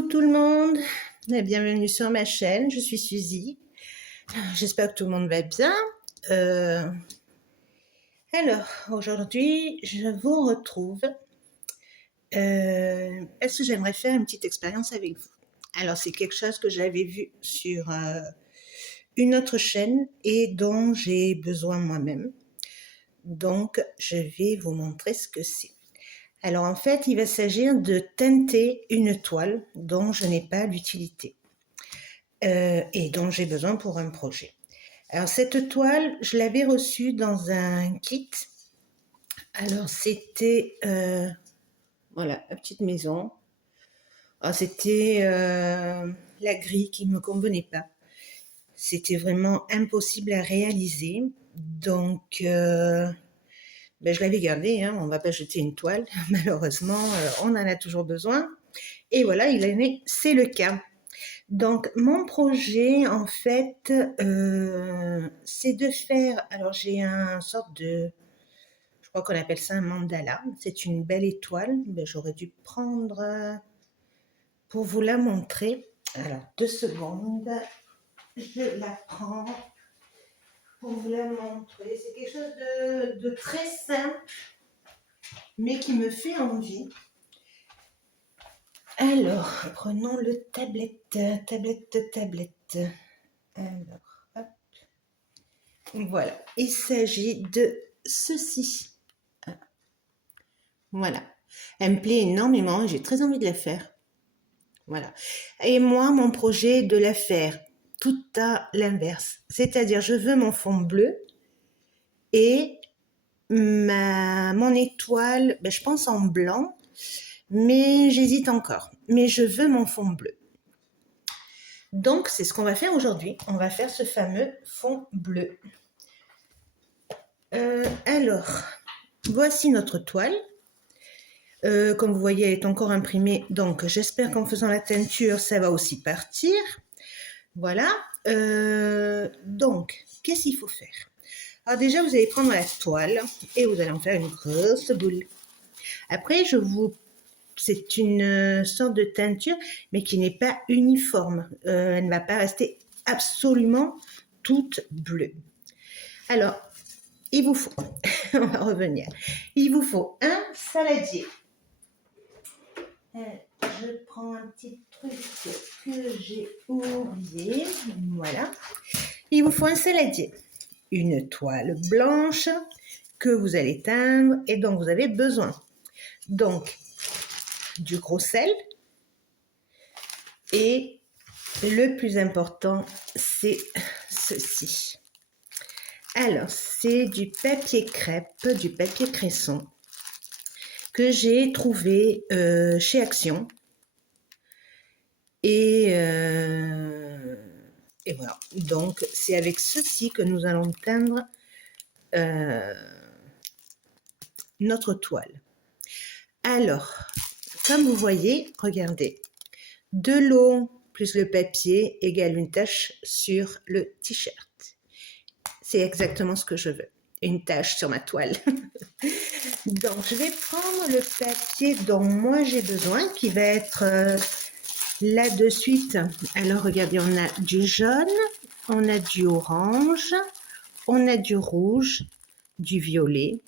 Coucou tout le monde, et bienvenue sur ma chaîne, je suis Suzy. J'espère que tout le monde va bien. Alors, aujourd'hui, je vous retrouve parce que j'aimerais faire une petite expérience avec vous. Alors, c'est quelque chose que j'avais vu sur une autre chaîne et dont j'ai besoin moi-même. Donc, je vais vous montrer ce que c'est. Alors en fait, il va s'agir de teinter une toile dont je n'ai pas l'utilité et dont j'ai besoin pour un projet. Alors cette toile, je l'avais reçue dans un kit. Alors c'était, voilà, la petite maison. Alors c'était la grille qui ne me convenait pas. C'était vraiment impossible à réaliser. Donc ben, je l'avais gardé, hein, on ne va pas jeter une toile, malheureusement, on en a toujours besoin. Et voilà, il est né, c'est le cas. Donc, mon projet, en fait, c'est de faire, alors j'ai un sorte de, je crois qu'on appelle ça un mandala, c'est une belle étoile, ben, j'aurais dû prendre pour vous la montrer. Alors, 2 secondes, je la prends pour vous la montrer. C'est quelque chose de très simple, mais qui me fait envie. Alors, prenons le tablette. Alors, hop. Voilà, il s'agit de ceci. Voilà, elle me plaît énormément, j'ai très envie de la faire. Voilà. Et moi, mon projet est de la faire tout à l'inverse. C'est-à-dire, je veux mon fond bleu et mon étoile, ben, je pense en blanc, mais j'hésite encore. Mais je veux mon fond bleu. Donc, c'est ce qu'on va faire aujourd'hui. On va faire ce fameux fond bleu. Alors, voici notre toile. Comme vous voyez, elle est encore imprimée. Donc, j'espère qu'en faisant la teinture, ça va aussi partir. Voilà. Donc, qu'est-ce qu'il faut faire? Alors déjà, vous allez prendre la toile et vous allez en faire une grosse boule. Après, c'est une sorte de teinture, mais qui n'est pas uniforme. Elle ne va pas rester absolument toute bleue. Alors, il vous faut, on va revenir, il vous faut un saladier. Je prends un petit truc que j'ai oublié, voilà. Il vous faut un saladier, une toile blanche que vous allez teindre et dont vous avez besoin. Donc, du gros sel et le plus important, c'est ceci. Alors, c'est du papier crêpe, du papier cresson que j'ai trouvé chez Action. Et voilà. Donc, c'est avec ceci que nous allons teindre notre toile. Alors, comme vous voyez, regardez, de l'eau plus le papier égale une tache sur le t-shirt. C'est exactement ce que je veux. Une tache sur ma toile. Donc, je vais prendre le papier dont moi j'ai besoin, qui va être là de suite. Alors, regardez, on a du jaune, on a du orange, on a du rouge, du violet,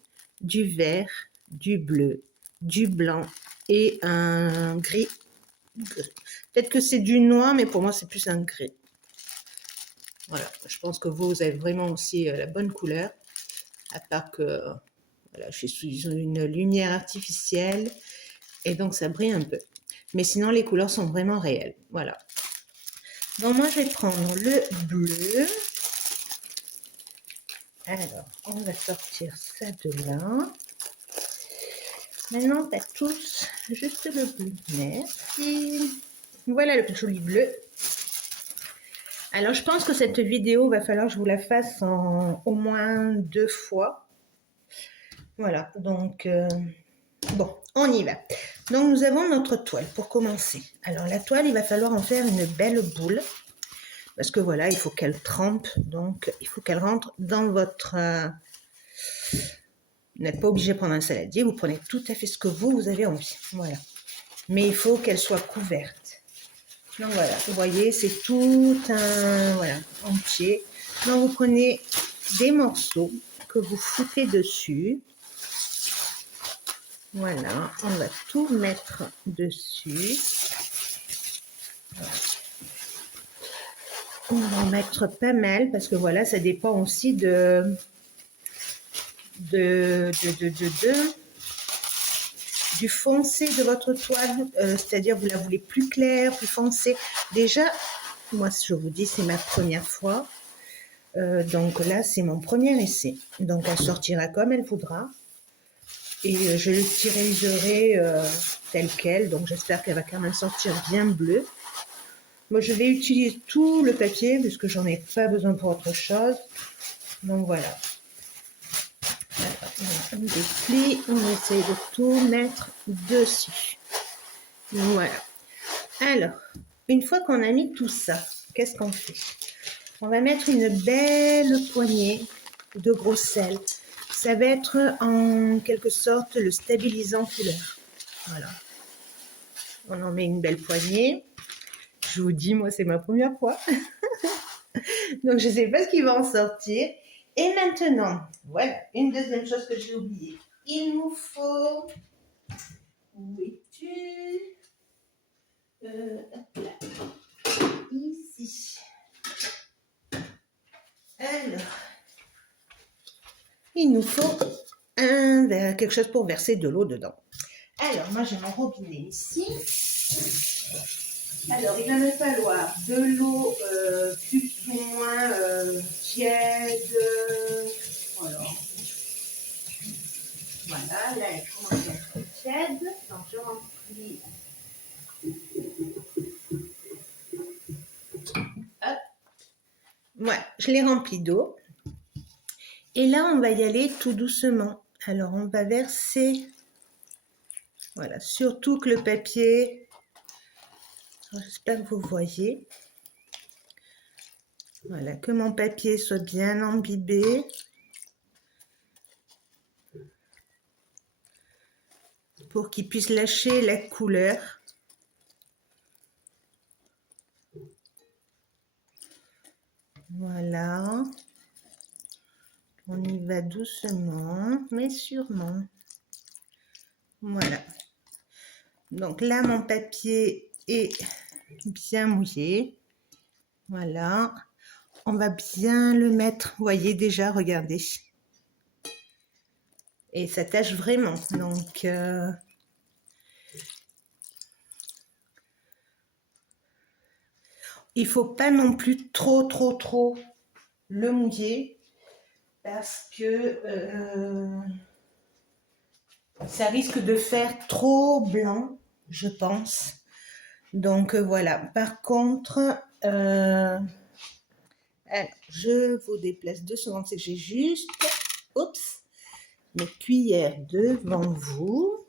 du vert, du bleu, du blanc et un gris. Peut-être que c'est du noir, mais pour moi, c'est plus un gris. Voilà, je pense que vous avez vraiment aussi la bonne couleur, à part que voilà, je suis sous une lumière artificielle et donc ça brille un peu. Mais sinon, les couleurs sont vraiment réelles. Voilà. Donc, moi, je vais prendre le bleu. Alors, on va sortir ça de là. Maintenant, on tous juste le bleu. Merci. Voilà le joli bleu. Alors, je pense que cette vidéo, va falloir que je vous la fasse au moins 2 fois. Voilà, donc, bon, on y va. Donc, nous avons notre toile pour commencer. Alors, la toile, il va falloir en faire une belle boule. Parce que voilà, il faut qu'elle trempe. Donc, il faut qu'elle rentre dans votre... Vous n'êtes pas obligé de prendre un saladier. Vous prenez tout à fait ce que vous avez envie. Voilà. Mais il faut qu'elle soit couverte. Donc voilà, vous voyez, c'est tout un, voilà, entier. Donc vous prenez des morceaux que vous foutez dessus. Voilà, on va tout mettre dessus. On va en mettre pas mal parce que voilà, ça dépend aussi du foncé de votre toile, c'est-à-dire vous la voulez plus claire, plus foncée. Déjà, moi je vous dis, c'est ma première fois. Donc là, c'est mon premier essai. Donc elle sortira comme elle voudra. Et je l'utiliserai telle quelle. Donc j'espère qu'elle va quand même sortir bien bleue. Moi, je vais utiliser tout le papier puisque j'en ai pas besoin pour autre chose. Donc voilà. On déplie, on essaye de tout mettre dessus. Voilà. Alors, une fois qu'on a mis tout ça, qu'est-ce qu'on fait? On va mettre une belle poignée de gros sel. Ça va être en quelque sorte le stabilisant couleur. Voilà. On en met une belle poignée. Je vous dis, moi, c'est ma première fois. Donc, je ne sais pas ce qui va en sortir. Et maintenant, voilà, une deuxième chose que j'ai oubliée. Il nous faut... Où es-tu? Hop là. Ici. Alors, il nous faut quelque chose pour verser de l'eau dedans. Alors, moi, j'ai mon robinet ici. Alors, il va me falloir de l'eau plus ou moins tiède. Voilà. Voilà, là, elle commence à être tiède. Donc, je remplis. Hop. Voilà, je l'ai rempli d'eau. Et là, on va y aller tout doucement. Alors, on va verser. Voilà, surtout que le papier... J'espère que vous voyez. Voilà, que mon papier soit bien imbibé. Pour qu'il puisse lâcher la couleur. Voilà. On y va doucement, mais sûrement. Voilà. Donc là, mon papier est bien mouillé. Voilà. On va bien le mettre. Vous voyez déjà, regardez. Et ça tâche vraiment. Donc, il ne faut pas non plus trop le mouiller parce que ça risque de faire trop blanc, je pense. Donc voilà. Par contre, alors, je vous déplace 2 secondes, c'est que j'ai juste, oups, mes cuillères devant vous.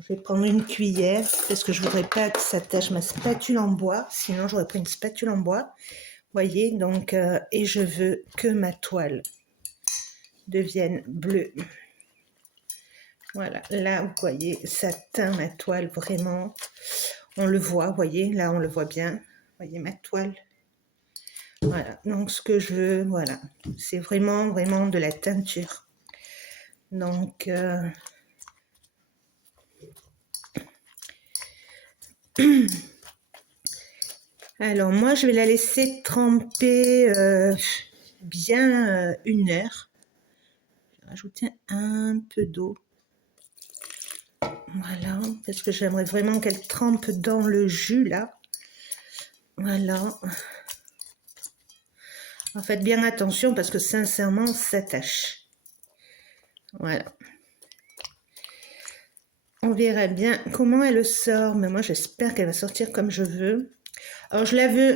Je vais prendre une cuillère parce que je ne voudrais pas que ça tâche ma spatule en bois. Sinon, j'aurais pris une spatule en bois. Vous voyez, donc, et je veux que ma toile devienne bleue. Voilà, là, vous voyez, ça teint ma toile vraiment. On le voit, vous voyez, là, on le voit bien. Vous voyez ma toile. Voilà, donc ce que je veux, voilà, c'est vraiment de la teinture. Donc, alors moi, je vais la laisser tremper bien 1 heure. Je vais rajouter un peu d'eau. Voilà, parce que j'aimerais vraiment qu'elle trempe dans le jus, là. Voilà. En faites bien attention parce que sincèrement, ça tâche. Voilà. On verra bien comment elle sort, mais moi j'espère qu'elle va sortir comme je veux. Alors je la veux,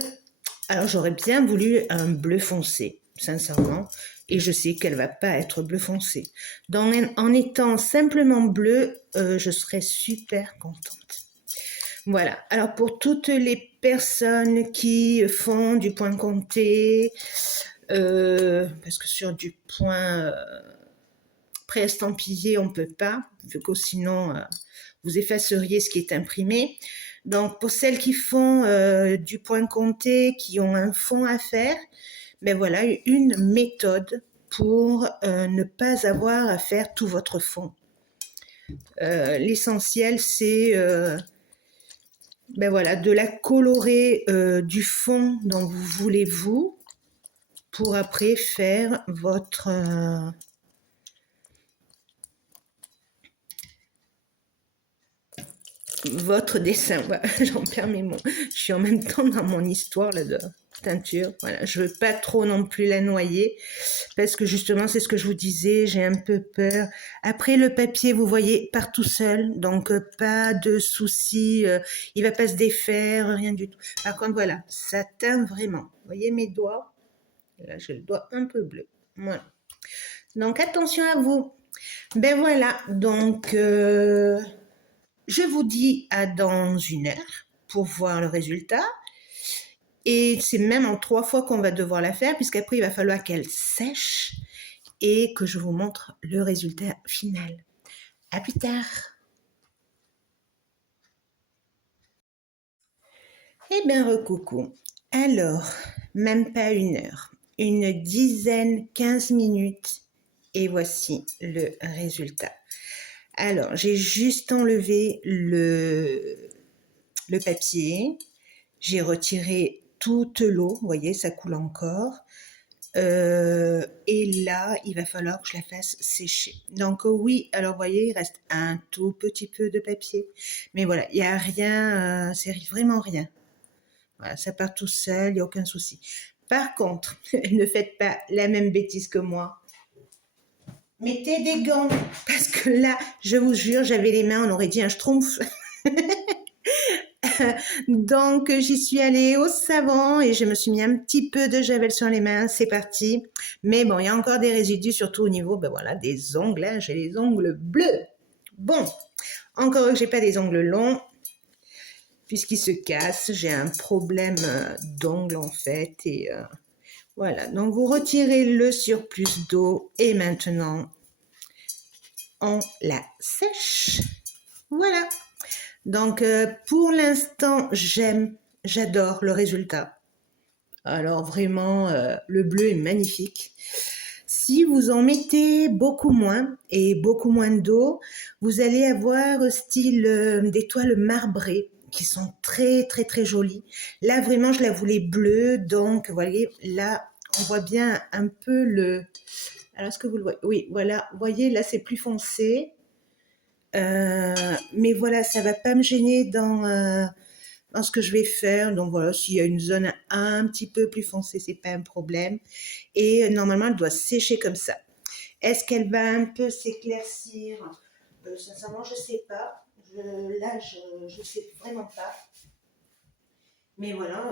alors j'aurais bien voulu un bleu foncé, sincèrement, et je sais qu'elle va pas être bleu foncé. Donc en étant simplement bleu, je serais super contente. Voilà, alors pour toutes les personnes qui font du point compté, parce que sur du point pré-estampillé, on ne peut pas, vu que sinon vous effaceriez ce qui est imprimé. Donc, pour celles qui font du point comté, qui ont un fond à faire, ben voilà une méthode pour ne pas avoir à faire tout votre fond. L'essentiel, c'est ben voilà, de la colorer du fond dont vous voulez vous, pour après faire votre dessin. Voilà, j'en perds mes mots. Je suis en même temps dans mon histoire là, de teinture. Voilà, je veux pas trop non plus la noyer parce que justement c'est ce que je vous disais, j'ai un peu peur. Après le papier, vous voyez, part tout seul, donc pas de soucis, il va pas se défaire, rien du tout. Par contre voilà, ça teint vraiment. Vous voyez mes doigts, là j'ai le doigt un peu bleu. Voilà. Donc attention à vous. Ben voilà, donc je vous dis à dans 1 heure pour voir le résultat. Et c'est même en 3 fois qu'on va devoir la faire, puisqu'après il va falloir qu'elle sèche et que je vous montre le résultat final. À plus tard. Eh bien, recoucou. Alors, même pas 1 heure, une dizaine, 15 minutes, et voici le résultat. Alors, j'ai juste enlevé le papier, j'ai retiré toute l'eau, vous voyez, ça coule encore. Et là, il va falloir que je la fasse sécher. Donc oui, alors vous voyez, il reste un tout petit peu de papier. Mais voilà, il n'y a rien, c'est vraiment rien. Voilà, ça part tout seul, il n'y a aucun souci. Par contre, ne faites pas la même bêtise que moi. Mettez des gants, parce que là, je vous jure, j'avais les mains, on aurait dit un schtroumpf. Donc, j'y suis allée au savon et je me suis mis un petit peu de javel sur les mains. C'est parti. Mais bon, il y a encore des résidus, surtout au niveau ben voilà, des ongles. Hein. J'ai les ongles bleus. Bon, encore que j'ai pas des ongles longs, puisqu'ils se cassent. J'ai un problème d'ongles en fait. Et voilà. Donc, vous retirez le surplus d'eau et maintenant, on la sèche. Voilà. Donc, pour l'instant, j'adore le résultat. Alors, vraiment, le bleu est magnifique. Si vous en mettez beaucoup moins et beaucoup moins d'eau, vous allez avoir style des toiles marbrées qui sont très, très, très jolies. Là, vraiment, je la voulais bleue. Donc, vous voyez, là, on voit bien un peu le... Alors, est-ce que vous le voyez? Oui, voilà. Vous voyez, là, c'est plus foncé. Mais voilà, ça va pas me gêner dans ce que je vais faire. Donc voilà, s'il y a une zone un petit peu plus foncée, c'est pas un problème. Et normalement, elle doit sécher comme ça. Est-ce qu'elle va un peu s'éclaircir? Sincèrement, je sais pas. Là, je sais vraiment pas. Mais voilà,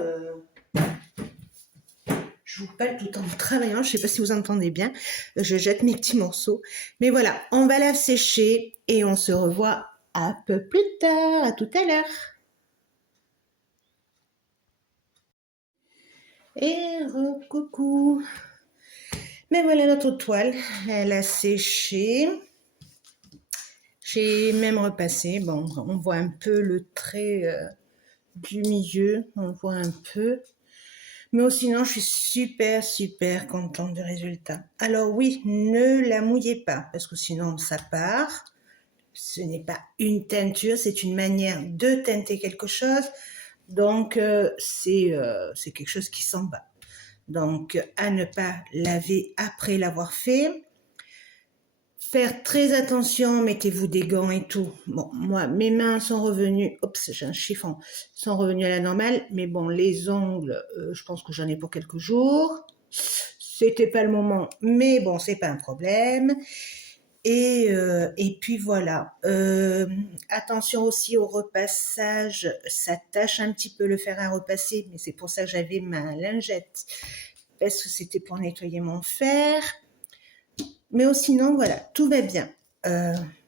je vous parle tout en travaillant. Je sais pas si vous entendez bien. Je jette mes petits morceaux. Mais voilà, on va la sécher et on se revoit un peu plus tard. À tout à l'heure. Et coucou. Mais voilà notre toile. Elle a séché. J'ai même repassé. Bon, on voit un peu le trait du milieu. On voit un peu. Mais sinon, je suis super, super contente du résultat. Alors oui, ne la mouillez pas, parce que sinon, ça part. Ce n'est pas une teinture, c'est une manière de teinter quelque chose. Donc, c'est quelque chose qui s'en va. Donc, à ne pas laver après l'avoir fait. Faire très attention, mettez-vous des gants et tout. Bon, moi, mes mains sont revenues, oups, j'ai un chiffon, sont revenues à la normale, mais bon, les ongles, je pense que j'en ai pour quelques jours. C'était pas le moment, mais bon, c'est pas un problème. Et puis voilà. Attention aussi au repassage, ça tâche un petit peu le fer à repasser, mais c'est pour ça que j'avais ma lingette, parce que c'était pour nettoyer mon fer. Mais sinon, voilà, tout va bien.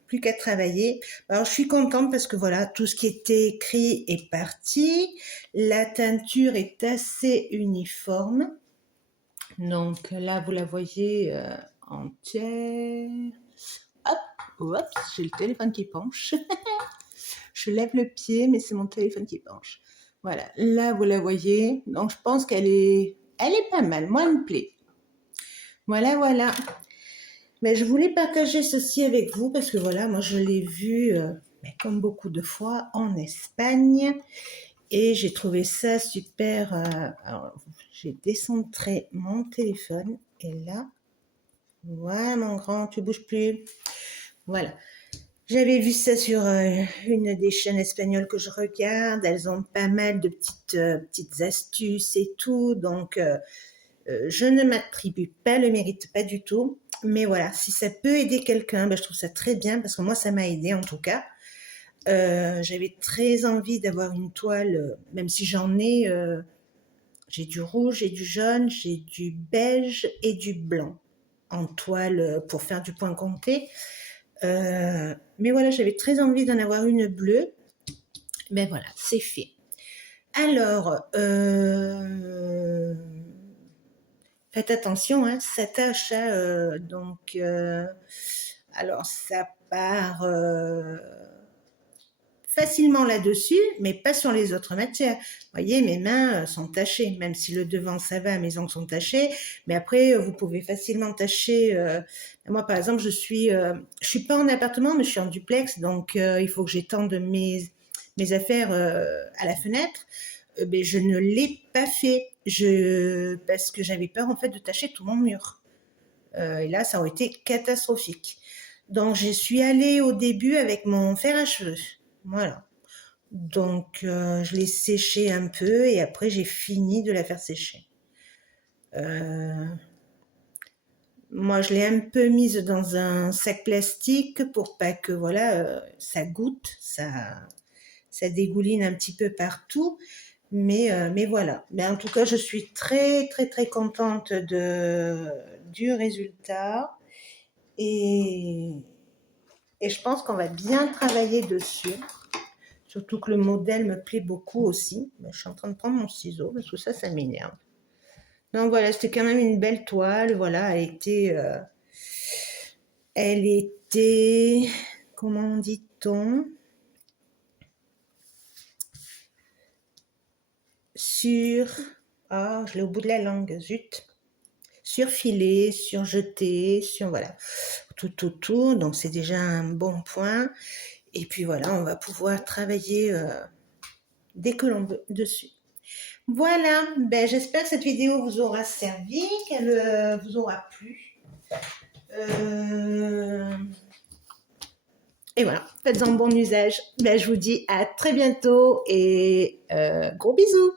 Plus qu'à travailler. Alors, je suis contente parce que voilà, tout ce qui était écrit est parti. La teinture est assez uniforme. Donc là, vous la voyez entière. Hop, oups, j'ai le téléphone qui penche. Je lève le pied, mais c'est mon téléphone qui penche. Voilà, là, vous la voyez. Donc, je pense qu'elle est pas mal. Moi, elle me plaît. Voilà, voilà. Mais je voulais partager ceci avec vous parce que voilà, moi, je l'ai vu, mais comme beaucoup de fois, en Espagne. Et j'ai trouvé ça super. Alors, j'ai décentré mon téléphone. Et là, voilà, mon grand, tu bouges plus. Voilà. J'avais vu ça sur une des chaînes espagnoles que je regarde. Elles ont pas mal de petites astuces et tout. Donc, je ne m'attribue pas le mérite, pas du tout. Mais voilà, si ça peut aider quelqu'un, ben, je trouve ça très bien parce que moi, ça m'a aidé en tout cas. J'avais très envie d'avoir une toile, même si j'en ai, j'ai du rouge, j'ai du jaune, j'ai du beige et du blanc en toile pour faire du point compté. Mais voilà, j'avais très envie d'en avoir une bleue. Ben voilà, c'est fait. Alors, faites attention, hein, ça tâche. Donc, alors ça part facilement là-dessus, mais pas sur les autres matières. Vous voyez, mes mains sont tachées, même si le devant ça va, mes ongles sont tachés. Mais après, vous pouvez facilement tacher. Moi, par exemple, je suis pas en appartement, mais je suis en duplex, donc il faut que j'étende mes affaires à la fenêtre. Mais je ne l'ai pas fait, parce que j'avais peur en fait de tacher tout mon mur. Et là, ça aurait été catastrophique. Donc, je suis allée au début avec mon fer à cheveux. Voilà. Donc, je l'ai séché un peu et après, j'ai fini de la faire sécher. Moi, je l'ai un peu mise dans un sac plastique pour pas que, voilà, ça goûte, ça dégouline un petit peu partout. Mais voilà. Mais en tout cas, je suis très, très, très contente du résultat. Et je pense qu'on va bien travailler dessus. Surtout que le modèle me plaît beaucoup aussi. Je suis en train de prendre mon ciseau parce que ça m'énerve. Donc voilà, c'était quand même une belle toile. Voilà, elle était, comment dit-on, je l'ai au bout de la langue, zut. Surfilé, surjeté, voilà, tout autour. Donc c'est déjà un bon point. Et puis voilà, on va pouvoir travailler dès que l'on veut dessus. Voilà, ben, j'espère que cette vidéo vous aura servi, qu'elle vous aura plu. Et voilà, faites-en bon usage. Ben, je vous dis à très bientôt et gros bisous.